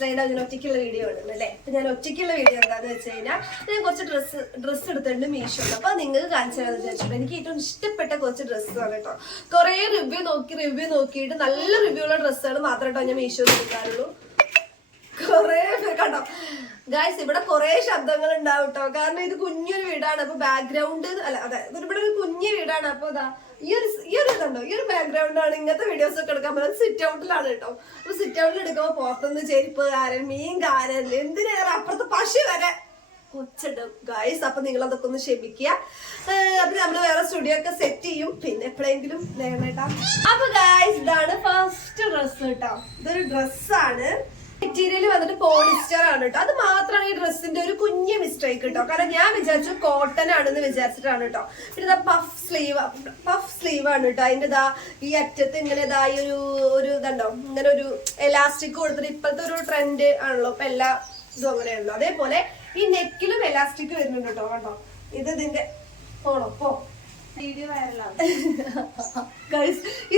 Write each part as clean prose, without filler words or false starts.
മനസ്സിലായില്ല ഞാൻ ഒറ്റയ്ക്കുള്ള വീഡിയോ ആണ് അല്ലേ. അപ്പൊ ഞാൻ ഒറ്റയ്ക്കുള്ള വീഡിയോ എന്താന്ന് വെച്ച് കഴിഞ്ഞാൽ ഞാൻ കുറച്ച് ഡ്രസ്സ് എടുത്തിട്ടുണ്ട് മീഷോയിൽ. അപ്പൊ നിങ്ങൾക്ക് കാണിച്ചു തരാമെന്ന് വിചാരിച്ചു. എനിക്ക് ഏറ്റവും ഇഷ്ടപ്പെട്ട കുറച്ച് ഡ്രസ്സാണ് കേട്ടോ. കുറെ റിവ്യൂ നോക്കിയിട്ട് നല്ല റിവ്യൂ ഉള്ള ഡ്രസ്സുകൾ മാത്രമേ കേട്ടോ ഞാൻ മീഷോയിൽ എടുക്കാറുള്ളൂ. കൊറേ കണ്ടോ ഗായ്സ്, ഇവിടെ കുറെ ശബ്ദങ്ങൾ ഉണ്ടാവും കേട്ടോ. കാരണം ഇത് കുഞ്ഞൊരു വീടാണ്. അപ്പൊ ബാക്ക്ഗ്രൗണ്ട് അല്ല, അതെ ഇവിടെ ഒരു കുഞ്ഞു വീടാണ്. അപ്പൊ ഇതാ ഈ ഒരു ഇതുണ്ടോ, ഈ ഒരു ബാക്ക്ഗ്രൗണ്ട് ആണ്. ഇങ്ങനത്തെ വീഡിയോസ് ഒക്കെ എടുക്കാൻ പറ്റുന്നത് സിറ്റ് ഔട്ടിലാണ് കേട്ടോ. അപ്പൊ സിറ്റ് ഔട്ടിൽ എടുക്കുമ്പോ പുറത്തുനിന്ന് ചെരുപ്പ് കാരൻ, മീൻ കാരൻ, എന്തിനേറെ അപ്പുറത്ത് പശു വരെ കൊച്ചുണ്ട് ഗായ്സ്. അപ്പൊ നിങ്ങൾ അതൊക്കെ ഒന്ന് ക്ഷമിക്കുക. അപ്പൊ നമ്മള് വേറെ സ്റ്റുഡിയോ ഒക്കെ സെറ്റ് ചെയ്യും പിന്നെ എപ്പോഴെങ്കിലും നേടാ. അപ്പൊ ഗായ്സ് ഇതാണ് ഫസ്റ്റ് ഡ്രസ് കേട്ടോ. ഇതൊരു ഡ്രസ്സാണ്. മെറ്റീരിയൽ വന്നിട്ട് പോളിസ്റ്റർ ആണ് കേട്ടോ. അത് മാത്രമാണ് ഈ ഡ്രസ്സിന്റെ ഒരു കുഞ്ഞ് മിസ്റ്റേക്ക് കേട്ടോ. കാരണം ഞാൻ വിചാരിച്ചു കോട്ടൺ ആണെന്ന് വിചാരിച്ചിട്ടാണ് കേട്ടോ. പിന്നെ ഇതാ പഫ് സ്ലീവ് ആണ് കേട്ടോ. അതിന്റെ ഇതാ ഈ അറ്റത്ത് ഇങ്ങനെ ഇതാ ഈ ഒരു ഇതുണ്ടോ, ഇങ്ങനെ ഒരു എലാസ്റ്റിക് കൊടുത്തിട്ട് ഇപ്പോഴത്തെ ഒരു ട്രെൻഡ് ആണല്ലോ ഇപ്പൊ എല്ലാ ഇതും അങ്ങനെയാണല്ലോ. അതേപോലെ ഈ നെക്കിലും എലാസ്റ്റിക് വരുന്നുണ്ട് കേട്ടോ. കണ്ടോ, ഇത് ഇതിന്റെ പോണോ പോ വീഡിയോ വൈറലാണ്.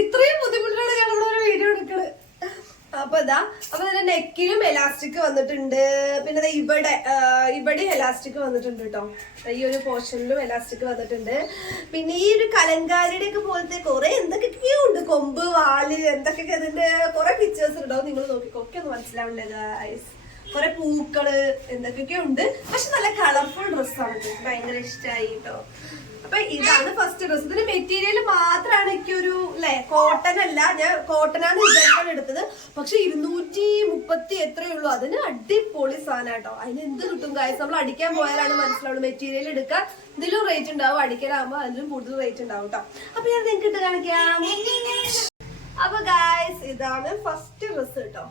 ഇത്രയും ബുദ്ധിമുട്ടിലാണ് ഞങ്ങളുടെ ഒരു വീഡിയോ എടുക്കുന്നത്. അപ്പൊ ഇതിന്റെ നെക്കിലും എലാസ്റ്റിക് വന്നിട്ടുണ്ട്. പിന്നെ ഇവിടെ എലാസ്റ്റിക് വന്നിട്ടുണ്ട് കേട്ടോ. ഈ ഒരു പോർഷനിലും എലാസ്റ്റിക് വന്നിട്ടുണ്ട്. പിന്നെ ഈ ഒരു കലങ്കാരിയുടെ ഒക്കെ പോലത്തെ കുറെ എന്തൊക്കെയോ ഉണ്ട്, കൊമ്പ്, വാല്, എന്തൊക്കെയൊക്കെ ഇതിന്റെ കുറെ പിക്ചേഴ്സ് ഉണ്ടാവും. നിങ്ങൾ നോക്കിക്കോ, ഒക്കെ ഒന്ന് മനസ്സിലാവണ്ടേ ഗൈസ്. കുറെ പൂക്കള് എന്തൊക്കെയൊക്കെ ഉണ്ട്. പക്ഷെ നല്ല കളർഫുൾ ഡ്രസ്സാണ്. ഭയങ്കര ഇഷ്ടമായി കേട്ടോ. അപ്പൊ ഇതാണ് ഫസ്റ്റ് ഡ്രസ്. ഇതിന്റെ മെറ്റീരിയൽ മാത്രമാണ് എനിക്കൊരു കോട്ടൺ അല്ല. ഞാൻ കോട്ടനാണ് വിചാരിച്ചാണ് എടുത്തത്. പക്ഷെ 230 എത്രയേ ഉള്ളൂ. അതിന് അടിപൊളി സാധനം കേട്ടോ. അതിന് എന്ത് കിട്ടും ഗായ്സ്. നമ്മൾ അടിക്കാൻ പോയാലാണ് മനസ്സിലാവുള്ളൂ. മെറ്റീരിയൽ എടുക്കാൻ ഇതിലും റേറ്റ് ഉണ്ടാവും, അടിക്കാനാകുമ്പോ അതിലും കൂടുതൽ റേറ്റ് ഉണ്ടാവും കേട്ടോ. അപ്പൊ ഞാൻ നിങ്ങൾക്ക് ഇട്ട് കാണിക്കാം. അപ്പൊ ഗായ്സ് ഇതാണ് ഫസ്റ്റ് ഡ്രസ് കേട്ടോ.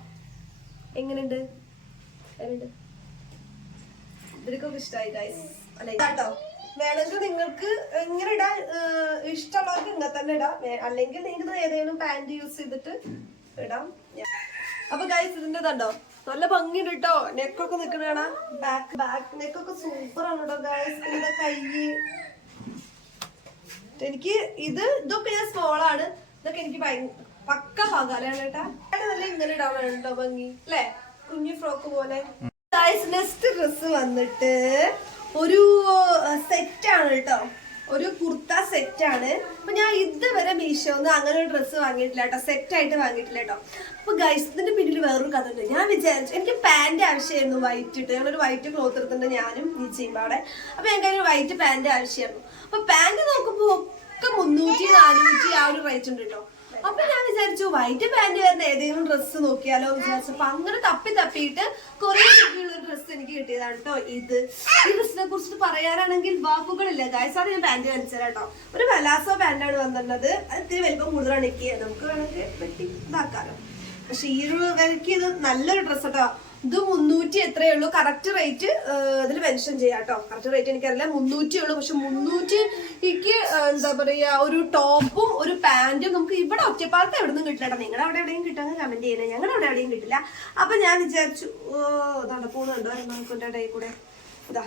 എങ്ങനെയുണ്ട്? ഇവർക്കൊക്കെ ഇഷ്ടമായി ഗായ്സ് അല്ലെ കേട്ടോ. വേണമെങ്കിൽ നിങ്ങൾക്ക് ഇങ്ങനെ ഇടാൻ ഇഷ്ടമുള്ളവർക്ക് ഇങ്ങനെ തന്നെ ഇടാം. അല്ലെങ്കിൽ നിങ്ങൾക്ക് ഏതെങ്കിലും പാന്റ് യൂസ് ചെയ്തിട്ട് ഇടാം. അപ്പൊ ഗൈസ് ഇതിന്റെ ഇതുണ്ടോ, നല്ല ഭംഗിയുണ്ട് കേട്ടോ. നെക്കൊക്കെ നിക്കണ ബാക്ക് നെക്കൊക്കെ സൂപ്പർ ആണ് കേട്ടോ ഗൈസ്. ഇതിന്റെ കൈ എനിക്ക് ഇതൊക്കെ ഞാൻ സ്മോൾ ആണ്. ഇതൊക്കെ എനിക്ക് പക്ക പകാലാണ് കേട്ടാ. നല്ല ഇങ്ങനെ ഇടാൻ കേട്ടോ ഭംഗി അല്ലെ, കുഞ്ഞു ഫ്രോക്ക് പോലെ. ഗൈസ് നെക്സ്റ്റ് ഡ്രസ് വന്നിട്ട് ഒരു സെറ്റാണ് കേട്ടോ. ഒരു കുർത്ത സെറ്റാണ്. അപ്പൊ ഞാൻ ഇതുവരെ മീഷോന്ന് അങ്ങനെ ഒരു ഡ്രസ്സ് വാങ്ങിയിട്ടില്ല കേട്ടോ. സെറ്റായിട്ട് വാങ്ങിയിട്ടില്ല കേട്ടോ. അപ്പൊ ഗൈസ് ഇതിന്റെ പിന്നിൽ വേറൊരു കഥ ഉണ്ട്. ഞാൻ വിചാരിച്ചു എനിക്ക് പാന്റ് ആവശ്യമായിരുന്നു, വൈറ്റ് ഇട്ട്. ഞങ്ങളൊരു വൈറ്റ് ക്ലോത്ത് എടുത്തിട്ടുണ്ട് ഞാനും നിശ്ചയിമ്പാടെ. അപ്പൊ ഞങ്ങൾക്ക് ഒരു വൈറ്റ് പാന്റ് ആവശ്യമായിരുന്നു. അപ്പൊ പാന്റ് നോക്കുമ്പോ ഒക്കെ 300, 400 ആ ഒരു റേറ്റ് ഉണ്ട് കേട്ടോ. അപ്പൊ ഞാൻ വിചാരിച്ചു വൈറ്റ് പാന്റ് വരുന്ന ഏതെങ്കിലും ഡ്രസ്സ് നോക്കിയാലോ വിചാരിച്ചപ്പോ അങ്ങനെ തപ്പിയിട്ട് കുറെ രീതിയിലുള്ള ഡ്രസ്സ് എനിക്ക് കിട്ടിയതാണ് കേട്ടോ. ഈ ഡ്രസ്സിനെ കുറിച്ചിട്ട് പറയാനാണെങ്കിൽ വാക്കുകളില്ല ഗൈസ്. അത് ഞാൻ പാന്റ് കാണിച്ചുതരാം കേട്ടോ. ഒരു വലാസോ പാന്റാണ് വന്നിട്ടുള്ളത്. അത് ഇത്തിരി വലിപ്പം കൂടുതലാണ്. എനിക്ക് നമുക്ക് വേണമെങ്കിൽ വെട്ടി ഇതാക്കാലോ. പക്ഷെ ഈ ഒരു വിലക്ക് ഇത് നല്ലൊരു ഡ്രസ്സ് കേട്ടോ. ഇത് 300 എത്രയേ ഉള്ളൂ. കറക്റ്റ് റേറ്റ് ഇതിൽ മെൻഷൻ ചെയ്യാം കേട്ടോ. കറക്റ്റ് റേറ്റ് എനിക്കറിയില്ല, 300 ഉള്ളൂ. പക്ഷെ 300ക്ക് എന്താ പറയാ ഒരു ടോപ്പും ഒരു പാന്റും നമുക്ക് ഇവിടെ ഒറ്റപ്പാലത്ത് എവിടെ നിന്നും കിട്ടില്ല. നിങ്ങളുടെ അവിടെ എവിടെയും കിട്ടുമെന്ന് കമന്റ് ചെയ്യണേ. ഞങ്ങളുടെ അവിടെ എവിടെയും കിട്ടില്ല. അപ്പൊ ഞാൻ വിചാരിച്ചു ഇതാണ്ട് പോകുന്നുണ്ടോ നമുക്കിന്റെ ഇടയിൽ കൂടെ ഇതാ.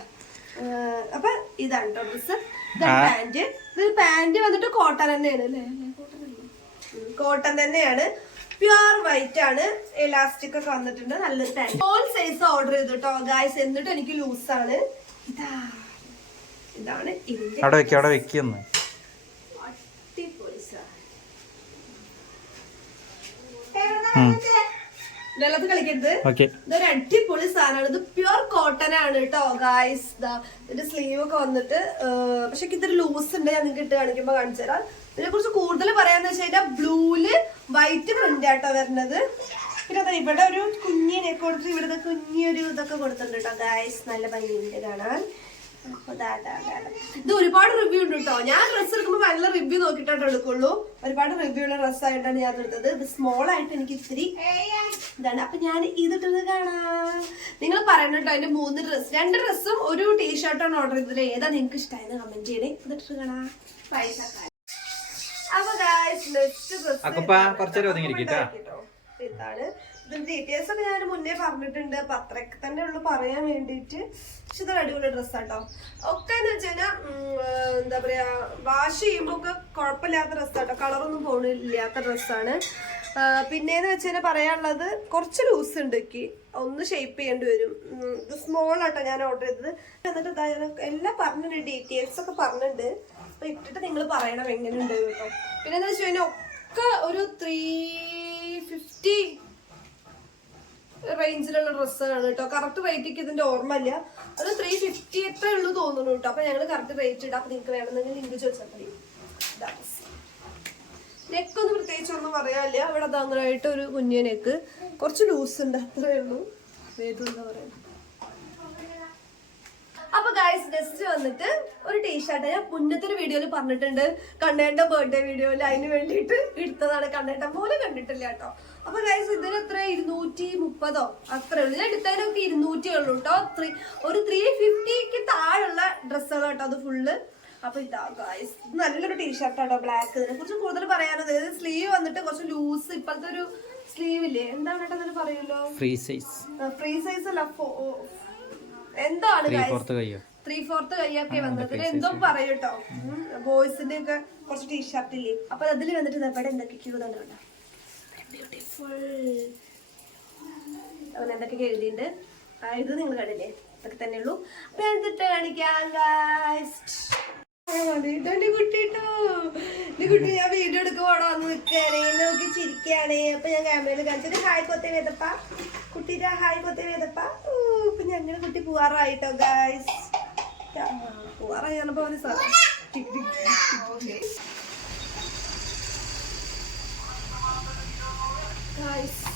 അപ്പൊ ഇതാണ് കേട്ടോ ഡ്രസ്സ്. ഇതാണ് പാന്റ്. ഇത് പാന്റ് വന്നിട്ട് കോട്ടൺ തന്നെയാണ് അല്ലേ. കോട്ടൺ തന്നെയാണ്. പ്യുവർ വൈറ്റ് ആണ്. എലാസ്റ്റിക് ഒക്കെ വന്നിട്ടുണ്ട്. നല്ലൊരു പാന്റ്. ഓൾ സൈസ് ഓർഡർ ചെയ്തു കേട്ടോ ഗായ്സ്. എന്നിട്ട് എനിക്ക് ലൂസാണ്. ഇതാണ് വെള്ളത്തിൽ കളിക്കരുത്. ഇതൊരു അടിപൊളി സാധനമാണ്. ഇത് പ്യുവർ കോട്ടൺ ആണ് കേട്ടോ ഗായ്സ്. ഇതിന്റെ സ്ലീവ് ഒക്കെ വന്നിട്ട് പക്ഷെ ഇതൊരു ലൂസ് ഉണ്ട്. ഞാൻ നിങ്ങൾക്ക് ഇട്ട് കാണിക്കുമ്പോ കാണിച്ചു തരാം. ഇതിനെ കുറിച്ച് കൂടുതൽ പറയാന്ന് വെച്ച് കഴിഞ്ഞാൽ ബ്ലൂല് വൈറ്റ് പ്രിന്റ് ആട്ടോ വരുന്നത്. പിന്നെ അതെ ഇവിടെ ഒരു കുഞ്ഞിനെ കൊടുത്ത് ഇവിടെ കുഞ്ഞൊരു ഇതൊക്കെ കൊടുത്തിട്ടുണ്ട് കേട്ടോ ഗായ്സ്. നല്ല ഭംഗിയുണ്ട് കാണാൻ. ഇത് ഒരുപാട് റിവ്യൂ ഉണ്ട് കേട്ടോ. ഞാൻ ഡ്രസ്സ് എടുക്കുമ്പോൾ നല്ല റിവ്യൂ നോക്കിയിട്ടാണ് എടുക്കുള്ളൂ. ഒരുപാട് റിവ്യൂ ഉള്ള ഡ്രസ്സായിട്ടാണ് ഞാൻ എടുത്തത്. ഇത് സ്മോൾ ആയിട്ട് എനിക്ക് ഇത്തിരി ഇതാണ്. അപ്പൊ ഞാൻ ഇതിട്ടത് കാണാം. നിങ്ങൾ പറയണം കേട്ടോ. അതിന്റെ 2 ഡ്രസ്സും ഒരു ടീഷർട്ടാണ് ഓർഡർ ചെയ്തത്. ഏതാ നിങ്ങൾക്ക് ഇഷ്ടമായെന്ന് കമന്റ് ചെയ്യണേ. ഇതിട്ടിട്ട് കാണാം. അപ്പൊ ഇതാണ് ഇതിന്റെ ഡീറ്റെയിൽസ് ഒക്കെ ഞാൻ മുന്നേ പറഞ്ഞിട്ടുണ്ട്. അപ്പൊ അത്രയൊക്കെ തന്നെ ഉള്ളു പറയാൻ വേണ്ടിട്ട്. പക്ഷെ ഇതൊരു അടിപൊളി ഡ്രസ്സാട്ടോ. ഒക്കെ എന്ന് വെച്ച് കഴിഞ്ഞാൽ എന്താ പറയാ വാഷ് ചെയ്യുമ്പോ ഒക്കെ കുഴപ്പമില്ലാത്ത ഡ്രസ്സാട്ടോ. കളറൊന്നും പോണില്ലാത്ത ഡ്രസ്സാണ്. പിന്നെന്ന് വെച്ചാൽ പറയാനുള്ളത് കുറച്ച് ലൂസ് ഉണ്ട് എനിക്ക്, ഒന്ന് ഷേപ്പ് ചെയ്യേണ്ടി വരും. ഇത് സ്മോൾ ആട്ടോ ഞാൻ ഓർഡർ ചെയ്തത്. എന്നിട്ട് എല്ലാം പറഞ്ഞിട്ടുണ്ട്, ഡീറ്റെയിൽസ് ഒക്കെ പറഞ്ഞിട്ടുണ്ട്. അപ്പൊ ഇട്ടിട്ട് നിങ്ങൾ പറയണം എങ്ങനെയുണ്ട് കേട്ടോ. പിന്നെ എന്താ വെച്ച് കഴിഞ്ഞാൽ ഒക്കെ ഒരു 350 റേഞ്ചിലുള്ള ഡ്രസ്സാണ് കേട്ടോ. കറക്റ്റ് റേറ്റ് ഒക്കെ ഇതിന്റെ ഓർമ്മയില്ല, ഒരു 350 എത്ര ഉള്ളൂ തോന്നുന്നു കേട്ടോ. അപ്പൊ ഞങ്ങൾ കറക്റ്റ് റേറ്റ് ഇടാം. അപ്പൊ നിങ്ങൾക്ക് വേണമെന്നെങ്കിൽ ലിങ്ക് ചോദിച്ചാൽ മതി. നെക്കൊന്നും പ്രത്യേകിച്ച് ഒന്നും പറയാനില്ല. ഇവിടെ അതങ്ങനായിട്ട് ഒരു കുഞ്ഞ നെക്ക്, കുറച്ച് ലൂസ് ഉണ്ട്, അത്രേ ഉള്ളൂ. എന്താ പറയുക. അപ്പൊ ഗൈസ് നെക്സ്റ്റ് വന്നിട്ട് ഒരു ടീഷർട്ട് ഞാൻ മുന്നത്തെ ഒരു വീഡിയോയിൽ പറഞ്ഞിട്ടുണ്ട്, കണ്ണേട്ട ബർത്ത്ഡേ വീഡിയോയിൽ, അതിന് വേണ്ടിയിട്ട് എടുത്തതാണ്. കണ്ണേട്ടൻ പോലും കണ്ടിട്ടില്ല കേട്ടോ. അപ്പൊ ഗൈസ് ഇതിന് എത്ര 230 അത്രേ ഉള്ളൂ. ഞാൻ എടുത്തതിനൊക്കെ 200 ഉള്ളൂ കേട്ടോ. ഒരു 350ക്ക് താഴെയുള്ള ഡ്രസ്സുകൾ കേട്ടോ അത് ഫുള്ള്. അപ്പൊ ഇതാ ഗൈസ് നല്ലൊരു ടീഷർട്ട് ആട്ടോ, ബ്ലാക്ക്. ഇതിനെ കുറിച്ച് കൂടുതൽ പറയാനത് സ്ലീവ് വന്നിട്ട് കുറച്ച് ലൂസ്, ഇപ്പോഴത്തെ ഒരു സ്ലീവ് ഇല്ലേ, എന്താണ് കേട്ടോ അതിന് പറയുമല്ലോ, ഫ്രീ സൈസ് അല്ല, എന്താണ് 3/4 കൈയൊക്കെ വന്നത്, എന്തോ പറയൂട്ടോ. ബോയ്സിന്റെ ഒക്കെ കുറച്ച് ടീഷർട്ട് ഇല്ലേ, അപ്പൊ അതിൽ വന്നിട്ട് ഇവിടെ എന്തൊക്കെ ക്യൂതാണ് കേട്ടോ, ബ്യൂട്ടിഫുൾ അങ്ങനെ എന്തൊക്കെ എഴുതിയിട്ടുണ്ട്. ഇത് നിങ്ങൾ കണ്ടില്ലേ, ഇതൊക്കെ തന്നെ ഉള്ളൂ. അപ്പൊ എന്നിട്ട് കാണിക്കാം ഗൈസ്. കുട്ടി ഞാൻ വീഡിയോ എടുക്കുമ്പോടെ വന്ന് നിൽക്കാണ്, നോക്കി ചിരിക്കാണ്. അപ്പൊ ഞാൻ ക്യാമറയിൽ കാണിച്ചിട്ട് ഹായ് കൊത്തേ വേദപ്പ, കുട്ടിയുടെ ഹായ് കൊത്തേ വേദപ്പ. ഇപ്പൊ ഞങ്ങളുടെ കുട്ടി പോവാറായിട്ടോ ഗൈസ്, പോവാറായി പറഞ്ഞപ്പോ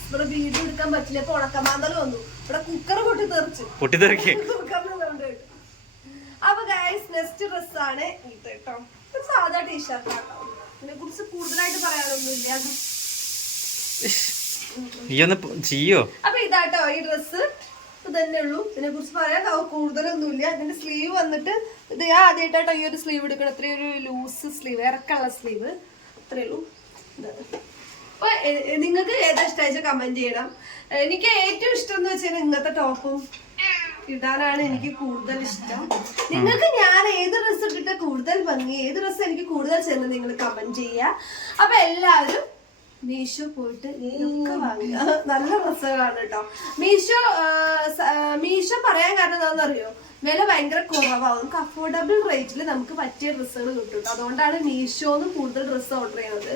ഇവിടെ വീഡിയോ എടുക്കാൻ പറ്റില്ല. ഇപ്പൊ ഉണക്കമാന്തൽ വന്നു, ഇവിടെ കുക്കർ പൊട്ടിത്തെറിച്ച്. അപ്പൊ ഗൈസ് നെക്സ്റ്റ് ഡ്രസ്സാണ് ഇത് കേട്ടോ. സാധാ ടീഷർട്ട് ആട്ടോ, ഇതിനെ കുറിച്ച് കൂടുതലായിട്ട് പറയാനൊന്നുമില്ല. അപ്പൊ ഇതാട്ടോ ഈ ഡ്രസ്സ്, ഇത് തന്നെ ഉള്ളൂ. ഇതിനെ കുറിച്ച് പറയാൻ കൂടുതലൊന്നുമില്ല. ഇതിന്റെ സ്ലീവ് വന്നിട്ട് ഇത് ഞാൻ ആദ്യമായിട്ടാട്ടോ ഈ ഒരു സ്ലീവ് എടുക്കണം. ഇത്രയും ഒരു ലൂസ് സ്ലീവ്, ഇറക്കമുള്ള സ്ലീവ്, അത്രേ ഉള്ളൂ. അപ്പൊ നിങ്ങൾക്ക് ഏതാ ഇഷ്ടമായിച്ച കമന്റ് ചെയ്യണം. എനിക്ക് ഏറ്റവും ഇഷ്ടം എന്ന് വെച്ചാൽ ഇങ്ങനത്തെ ടോപ്പും ഇടാനാണ് എനിക്ക് കൂടുതൽ ഇഷ്ടം. നിങ്ങൾക്ക് ഞാൻ ഏത് ഡ്രസ്സ് ഇട്ടിട്ട് കൂടുതൽ ഭംഗി, ഏത് ഡ്രസ്സ് എനിക്ക് കൂടുതൽ ചെന്ന് നിങ്ങൾ കമന്റ് ചെയ്യുക. അപ്പൊ എല്ലാവരും മീഷോ പോയിട്ട് ഇതൊക്കെ വാങ്ങുക, നല്ല ഡ്രസ്സുകളാണ് കേട്ടോ. മീഷോ പറയാൻ കാരണം എന്താണെന്നറിയോ, വില ഭയങ്കര കുറവാകും. നമുക്ക് അഫോർഡബിൾ റേറ്റിൽ നമുക്ക് പറ്റിയ ഡ്രസ്സുകൾ കിട്ടും കേട്ടോ. അതുകൊണ്ടാണ് മീഷോന്ന് കൂടുതൽ ഡ്രസ്സ് ഓർഡർ ചെയ്യുന്നത്.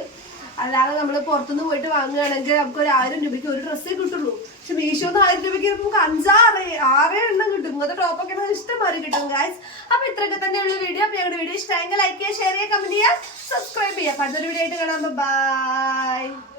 അല്ലാതെ നമ്മൾ പുറത്തുനിന്ന് പോയിട്ട് വാങ്ങുകയാണെങ്കിൽ നമുക്ക് ഒരു 1000 രൂപയ്ക്ക് ഒരു ഡ്രസ്സേ കിട്ടുള്ളൂ. പക്ഷെ മീഷോന്ന് 1000 രൂപയ്ക്ക് നമുക്ക് 5-6 എണ്ണം കിട്ടും. ഇങ്ങനത്തെ ടോപ്പൊക്കെ ഇഷ്ടംമാതിരി കിട്ടും ഗൈസ്. അപ്പൊ ഇത്രയൊക്കെ തന്നെയുള്ള വീഡിയോ. അപ്പൊ ഞങ്ങളുടെ വീഡിയോ ഇഷ്ടമെങ്കിൽ ലൈക്ക് ചെയ്യുക, ഷെയർ ചെയ്യുക, കമന്റ് ചെയ്യുക, സബ്സ്ക്രൈബ് ചെയ്യുക. അടുത്തൊരു വീഡിയോ ആയിട്ട് കാണാം. ബൈ.